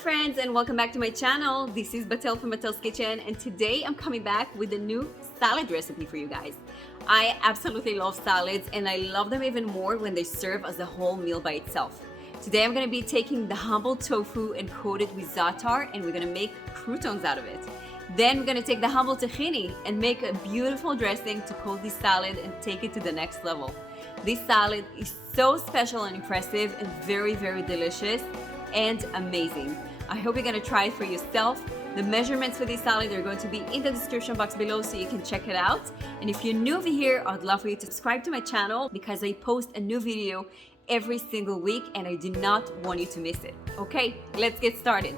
friends, and welcome back to my channel. This is Batel from Batel's Kitchen, and today I'm coming back with a new salad recipe for you guys. I absolutely love salads, and I love them even more when they serve as a whole meal by itself. Today I'm going to be taking the humble tofu and coat it with za'atar, and we're going to make croutons out of it. Then we're going to take the humble tahini and make a beautiful dressing to coat this salad and take it to the next level. This salad is so special and impressive and very, very delicious and amazing. I hope you're going to try it for yourself. The measurements for this salad are going to be in the description box below so you can check it out. And if you're new over here, I'd love for you to subscribe to my channel because I post a new video every single week and I do not want you to miss it. Okay, let's get started.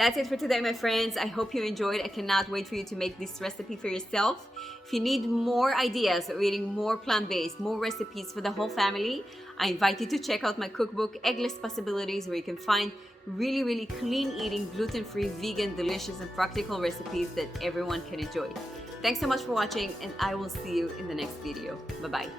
That's it for today, my friends. I hope you enjoyed. I cannot wait for you to make this recipe for yourself. If you need more ideas or eating more plant-based, more recipes for the whole family, I invite you to check out my cookbook, Eggless Possibilities, where you can find really clean eating, gluten-free, vegan, delicious, and practical recipes that everyone can enjoy. Thanks so much for watching, and I will see you in the next video. Bye-bye.